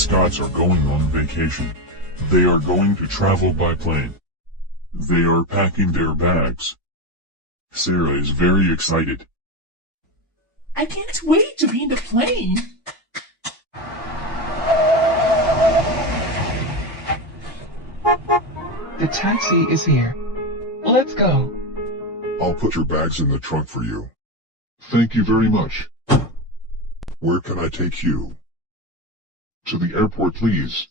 Scots are going on vacation. They are going to travel by plane. They are packing their bags. Sarah is very excited. I can't wait to be in the plane. The taxi is here. Let's go. I'll put your bags in the trunk for you. Thank you very much. Where can I take you? To the airport, please.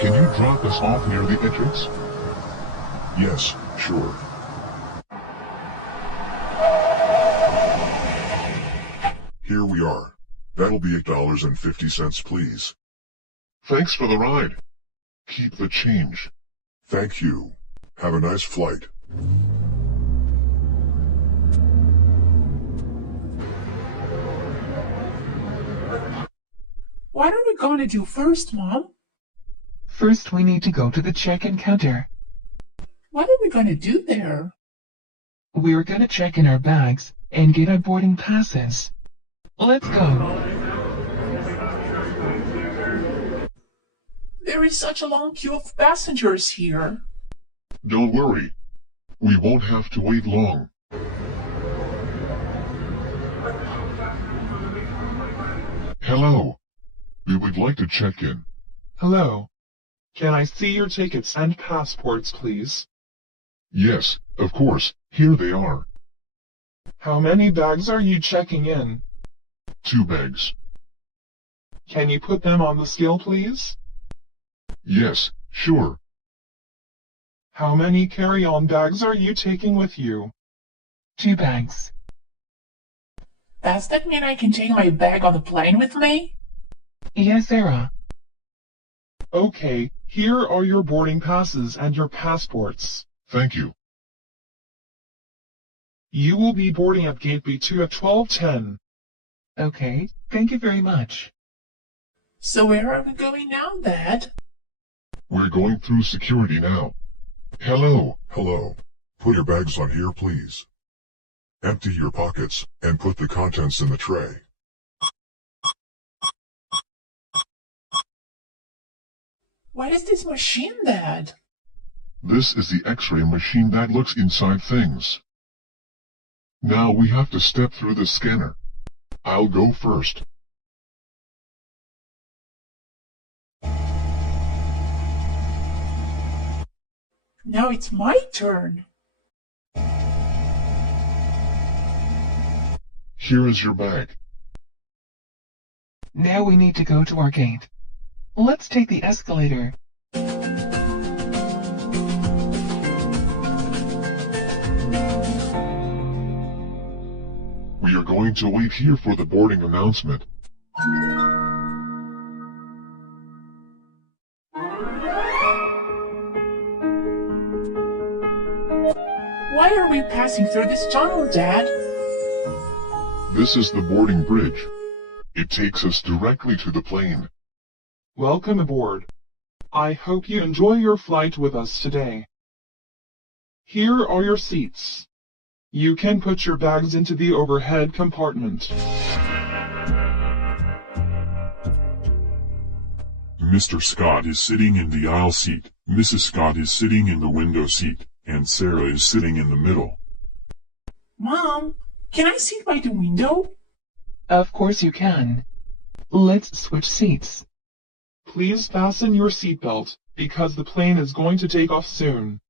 Can you drop us off near the entrance? Yes, sure. Here we are. That'll be $8.50, please. Thanks for the ride. Keep the change. Thank you. Have a nice flight. What are we going to do first, Mom? First, we need to go to the check-in counter. What are we going to do there? We're gonna check in our bags and get our boarding passes. Let's go. There is such a long queue of passengers here. Don't worry. We won't have to wait long. Hello. We would like to check in. Hello. Can I see your tickets and passports, please? Yes, of course. Here they are. How many bags are you checking in? 2 bags. Can you put them on the scale, please? Yes, sure. How many carry-on bags are you taking with you? 2 bags. Does that mean I can take my bag on the plane with me? Yes, Sarah. Okay, here are your boarding passes and your passports. Thank you. You will be boarding at gate B2 at 12:10. Okay, thank you very much. So where are we going now, Dad? We're going through security now. Hello. Hello. Put your bags on here, please. Empty your pockets and put the contents in the tray. What is this machine, Dad? This is the X-ray machine that looks inside things. Now we have to step through the scanner. I'll go first. Now it's my turn. Here is your bag. Now we need to go to our gate. Let's take the escalator. We are going to wait here for the boarding announcement. Why are we passing through this tunnel, Dad? This is the boarding bridge. It takes us directly to the plane. Welcome aboard. I hope you enjoy your flight with us today. Here are your seats. You can put your bags into the overhead compartment. Mr. Scott is sitting in the aisle seat, Mrs. Scott is sitting in the window seat, and Sarah is sitting in the middle. Mom, can I sit by the window? Of course you can. Let's switch seats. Please fasten your seatbelt, because the plane is going to take off soon.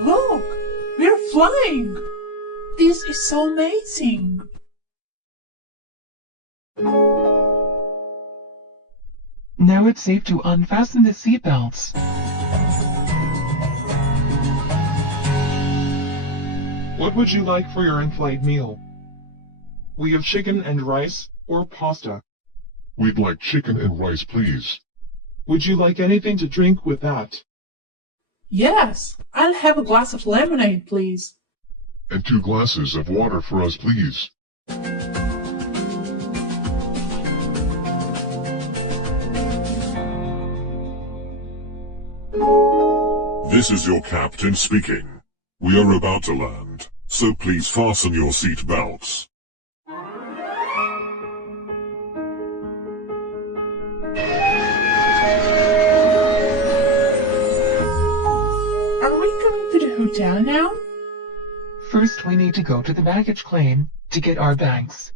Look, we're flying. This is so amazing. Now it's safe to unfasten the seatbelts. What would you like for your in-flight meal? We have chicken and rice or pasta. We'd like chicken and rice, please. Would you like anything to drink with that? Yes, I'll have a glass of lemonade, please. and 2 glasses of water for us, please. This is your captain speaking. We are about to land, so please fasten your seat belts. Are we going to the hotel now? First, we need to go to the baggage claim to get our bags.